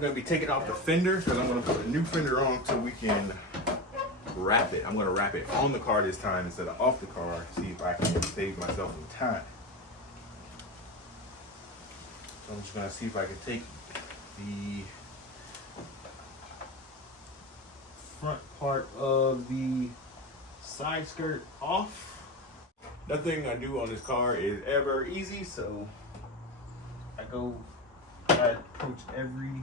We're gonna be taking off the fender because I'm gonna put a new fender on so we can wrap it. I'm gonna wrap it on the car this time instead of off the car. See if I can save myself some time. So I'm just gonna see if I can take the front part of the side skirt off. Nothing I do on this car is ever easy, so I approach every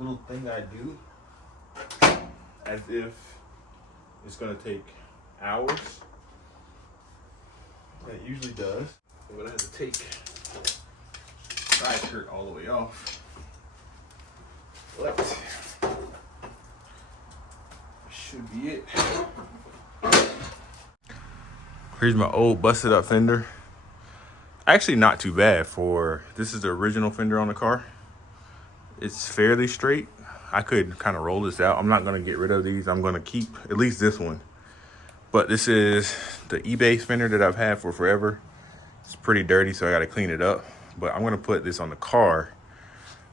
little thing I do as if it's gonna take hours. And it usually does. I'm gonna have to take the side skirt all the way off. But should be it. Here's my old busted up fender. Actually not too bad for, this is the original fender on the car. It's fairly straight. I could kind of roll this out. I'm not gonna get rid of these. I'm gonna keep at least this one. But this is the eBay fender that I've had for forever. It's pretty dirty, so I gotta clean it up. But I'm gonna put this on the car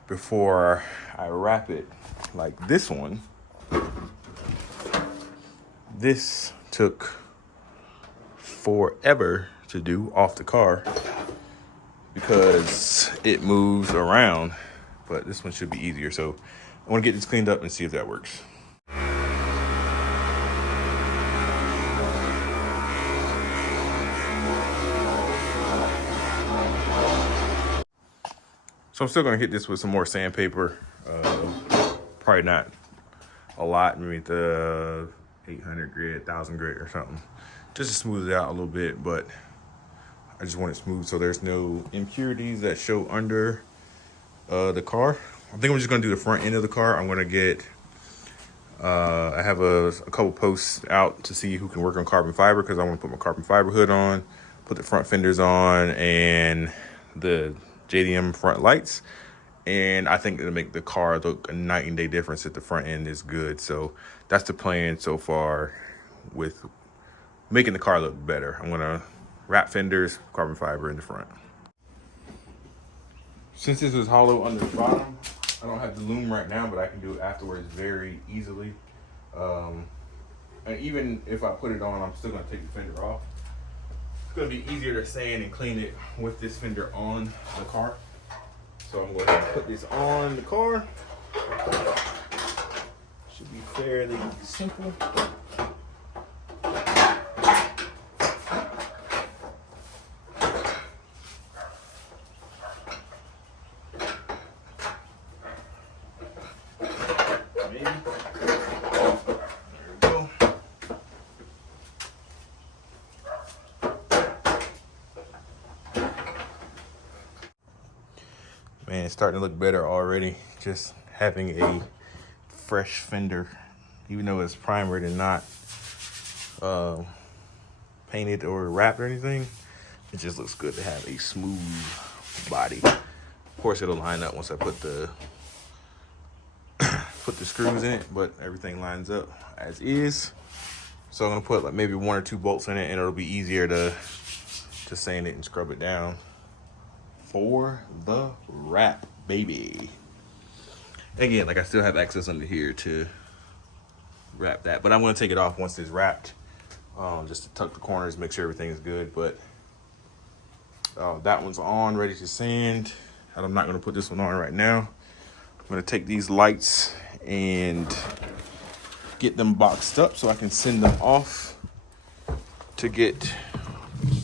before I wrap it like this one. This took forever to do off the car because it moves around, but this one should be easier. So I want to get this cleaned up and see if that works. So I'm still going to hit this with some more sandpaper. Probably not a lot, maybe the 800 grit, 1000 grit or something, just to smooth it out a little bit. But I just want it smooth so there's no impurities that show under the car. I think I'm just gonna do the front end of the car. I'm gonna get, I have a couple posts out to see who can work on carbon fiber, because I want to put my carbon fiber hood on, put the front fenders on, and the JDM front lights. And I think it'll make the car look a night and day difference if the front end is good. So that's the plan so far with making the car look better. I'm gonna wrap fenders, carbon fiber in the front. Since this is hollow under the bottom, I don't have the loom right now, but I can do it afterwards very easily. And even if I put it on, I'm still gonna take the fender off. It's gonna be easier to sand and clean it with this fender on the car. So I'm going to put this on the car. Should be fairly simple. Maybe. There we go. Man, it's starting to look better already. Just having a fresh fender, even though it's primered and not painted or wrapped or anything, it just looks good to have a smooth body. Of course, it'll line up once I put the screws in it, but everything lines up as is. So I'm gonna put like maybe 1 or 2 bolts in it, and it'll be easier to sand it and scrub it down for the wrap, baby. Again, like I still have access under here to wrap that, but I'm gonna take it off once it's wrapped, just to tuck the corners, make sure everything is good. But that one's on, ready to sand. And I'm not gonna put this one on right now. I'm gonna take these lights and get them boxed up so I can send them off to get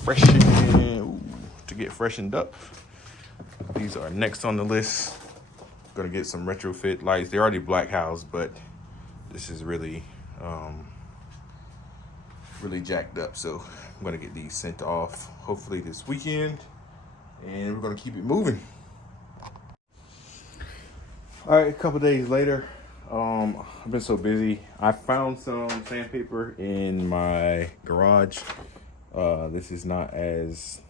freshened up. These are next on the list. Gonna get some retrofit lights. They're already black housed, but this is really really jacked up. So I'm gonna get these sent off hopefully this weekend, and we're gonna keep it moving. All right, a couple days later, I've been so busy. I found some sandpaper in my garage. This is not as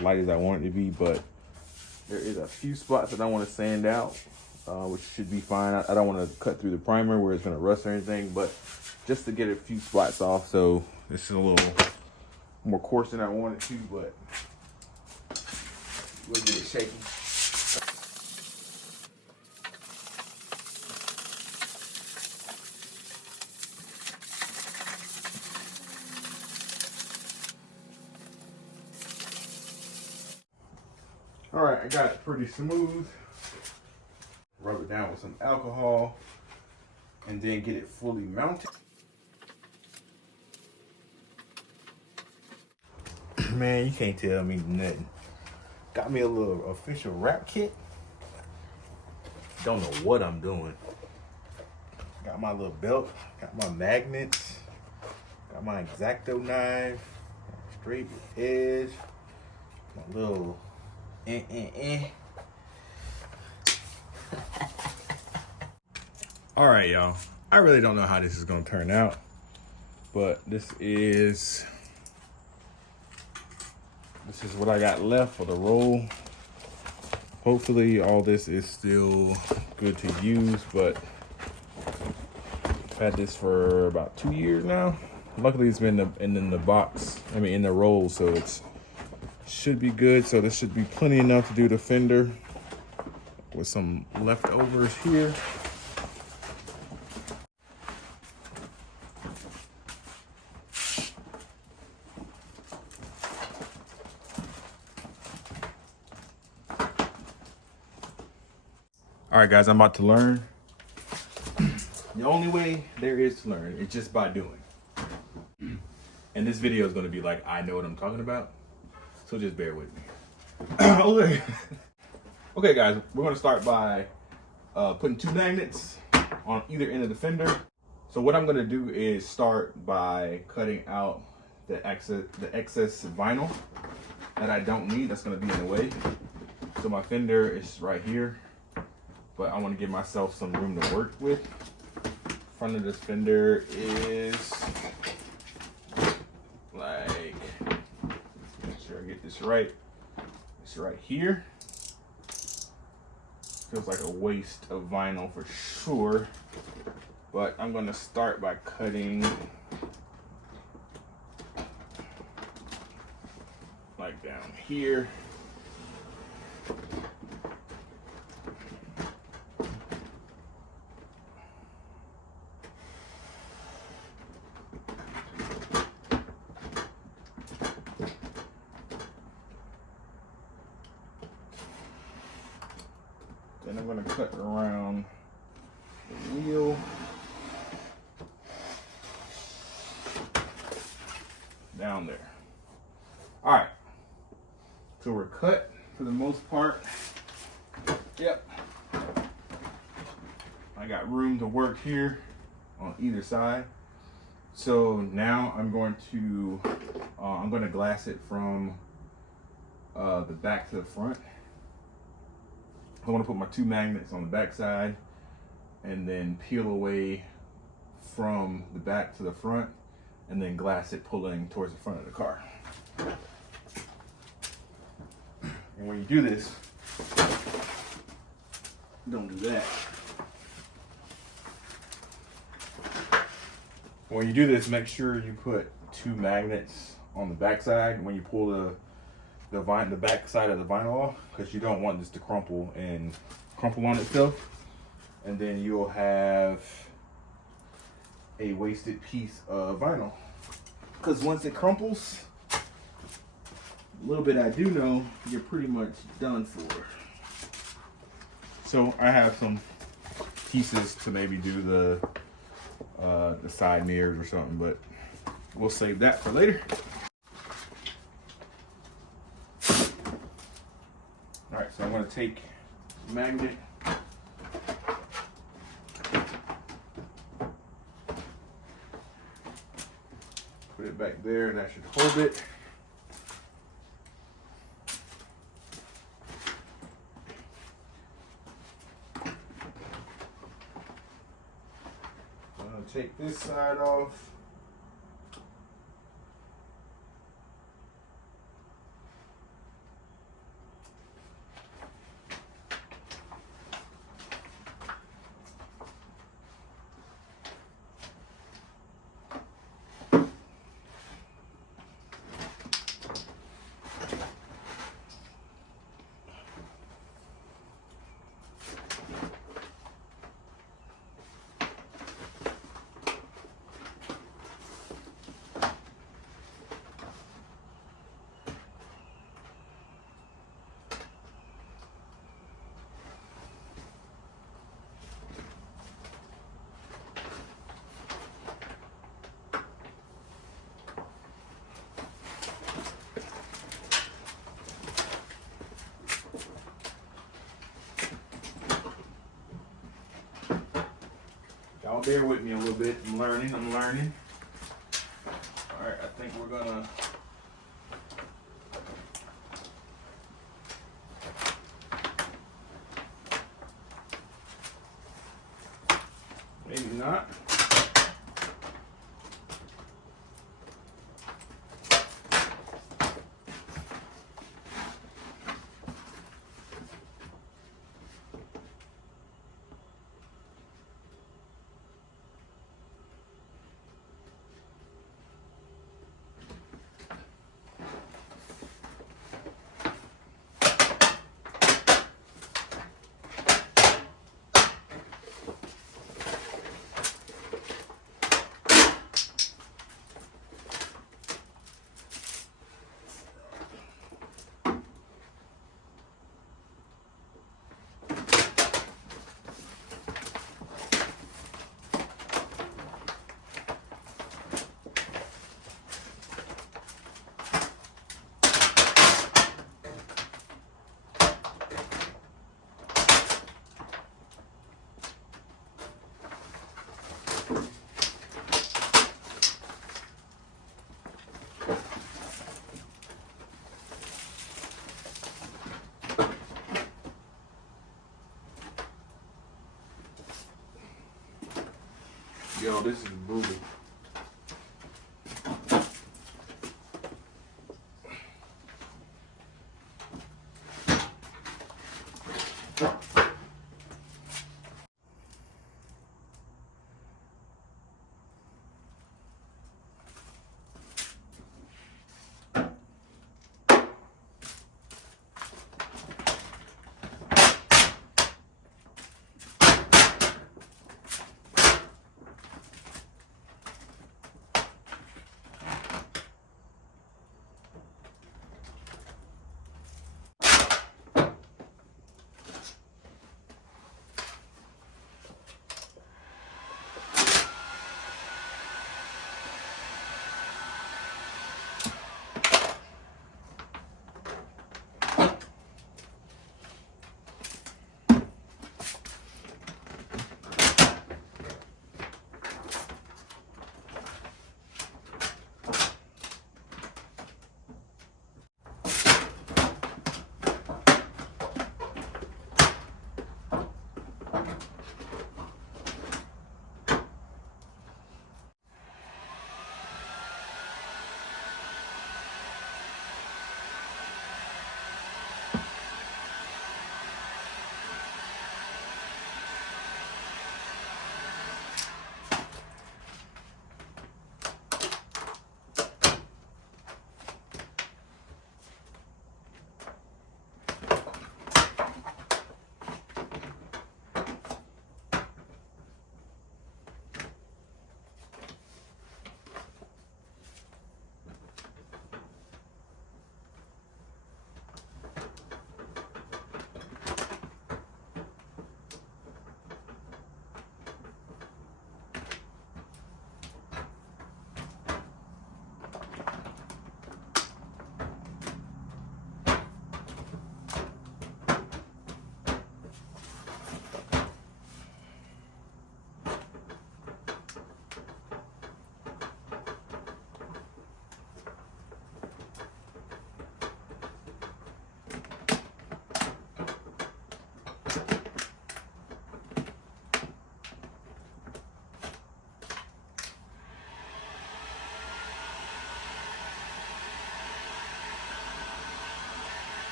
light as I want it to be, but there is a few spots that I want to sand out, which should be fine. I don't want to cut through the primer where it's going to rust or anything, but just to get a few spots off. So this is a little more coarse than I wanted to, but we'll get it shaky. All right, I got it pretty smooth. Rub it down with some alcohol and then get it fully mounted. Man, you can't tell me nothing. Got me a little official wrap kit. Don't know what I'm doing. Got my little belt, got my magnets, got my X-Acto knife, straight edge, my little All right, y'all. I really don't know how this is gonna turn out, but this is what I got left for the roll. Hopefully all this is still good to use, but I've had this for about 2 years now. Luckily it's been in the box, in the roll, so it should be good. So this should be plenty enough to do the fender with some leftovers here. All right, guys, I'm about to learn. The only way there is to learn is just by doing. And this video is going to be like, I know what I'm talking about, so just bear with me. Okay, guys, we're going to start by putting 2 magnets on either end of the fender. So what I'm going to do is start by cutting out the excess vinyl that I don't need, that's going to be in the way. So my fender is right here, but I want to give myself some room to work with. Front of this fender is like, make sure I get this right. It's right here. Feels like a waste of vinyl for sure, but I'm gonna start by cutting like down here. Then I'm going to cut around the wheel. Down there. All right. So we're cut for the most part. Yep. I got room to work here on either side. So now I'm going to glass it from the back to the front. I want to put my 2 magnets on the back side and then peel away from the back to the front and then glass it pulling towards the front of the car. And when you do this, don't do that. When you do this, make sure you put 2 magnets on the back side when you pull the back side of the vinyl off, because you don't want this to crumple on itself, and then you'll have a wasted piece of vinyl. Because once it crumples, a little bit I do know, you're pretty much done for. So I have some pieces to maybe do the side mirrors or something, but we'll save that for later. All right, so I'm going to take the magnet, put it back there, and that should hold it. I'm going to take this side off. bear with me a little bit. I'm learning. All right, I think we're gonna. Maybe not. Yo, this is brutal.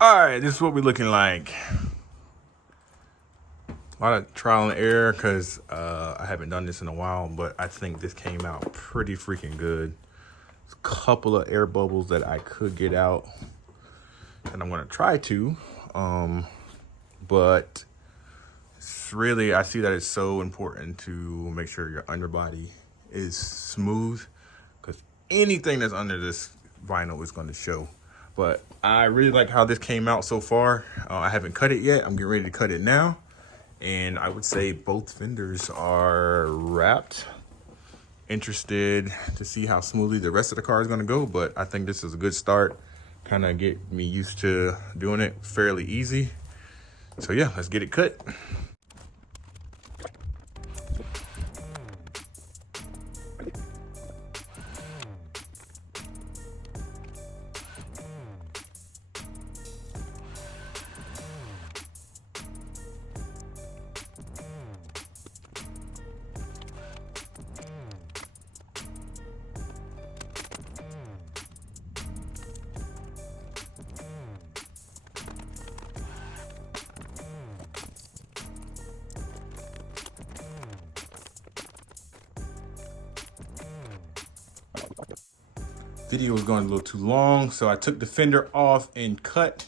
All right, this is what we're looking like. A lot of trial and error because I haven't done this in a while, but I think this came out pretty freaking good. There's a couple of air bubbles that I could get out. and I'm gonna try to, but it's really, I see that it's so important to make sure your underbody is smooth, because anything that's under this vinyl is going to show. But I really like how this came out so far. I haven't cut it yet. I'm getting ready to cut it now, and I would say both fenders are wrapped. Interested to see how smoothly the rest of the car is going to go, but I think this is a good start. Kind of get me used to doing it fairly easy. So yeah, let's get it cut. Video was going a little too long, so I took the fender off and cut,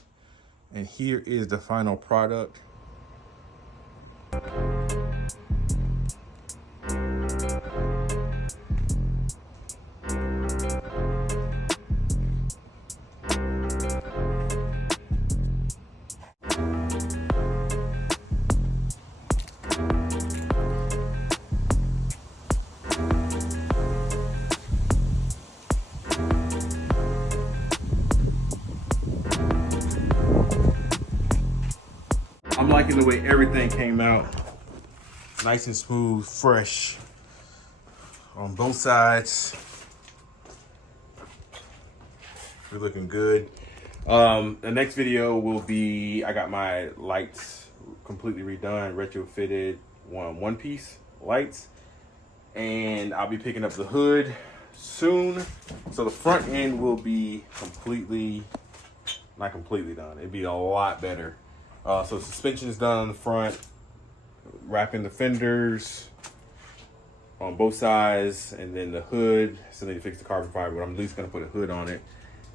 and here is the final product. I'm liking the way everything came out. Nice and smooth, fresh on both sides. We're looking good. The next video will be, I got my lights completely redone, retrofitted, one piece lights. And I'll be picking up the hood soon. So the front end will be completely, not completely done. It'd be a lot better. So suspension is done on the front, wrapping the fenders on both sides, and then the hood. Still need to fix the carbon fiber, but I'm at least gonna put a hood on it.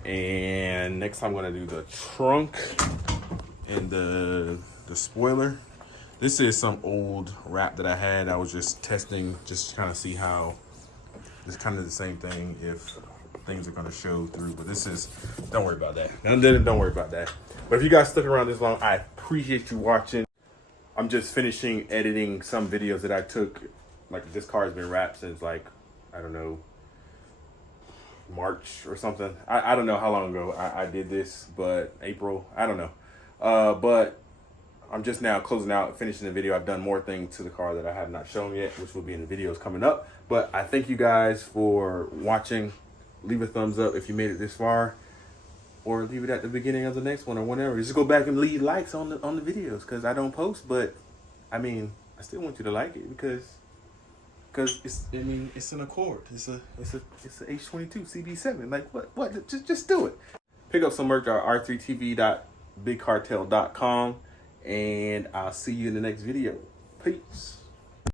And next time I'm gonna do the trunk and the spoiler. This is some old wrap that I had. I was just testing, just to kind of see how it's kind of the same thing if things are gonna show through. But this is, don't worry about that. Don't worry about that. But if you guys stuck around this long, I appreciate you watching. I'm just finishing editing some videos that I took. Like, this car has been wrapped since, like, I don't know, March or something. I don't know how long ago I did this, but April, I don't know. But I'm just now closing out, finishing the video. I've done more things to the car that I have not shown yet, which will be in the videos coming up. But I thank you guys for watching. Leave a thumbs up if you made it this far, or leave it at the beginning of the next one or whatever. Just go back and leave likes on the videos, because I don't post, but I mean, I still want you to like it because it's, I mean, it's an Accord. It's a H22 CB7. Like, what? Just do it. Pick up some merch at r3tv.bigcartel.com, and I'll see you in the next video. Peace.